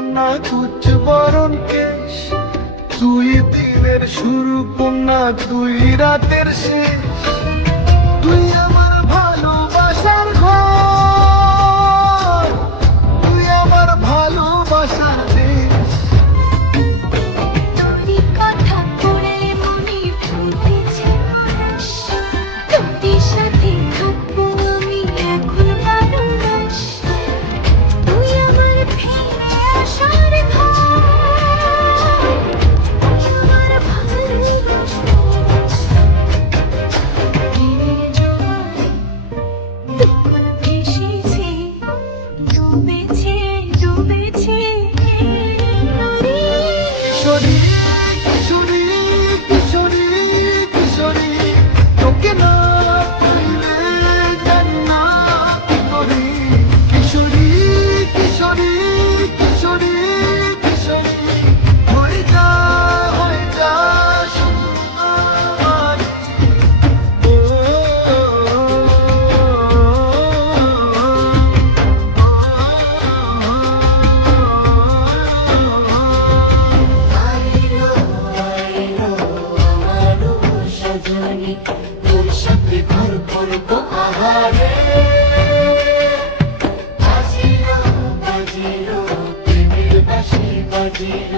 কন্যা তুচ্ছ বরণ কেশ। তুই দিনের শুরু কন্যা তুই রাতের শেষ। তো আহারে। বাজিল প্রেমের বাসি বাজিল।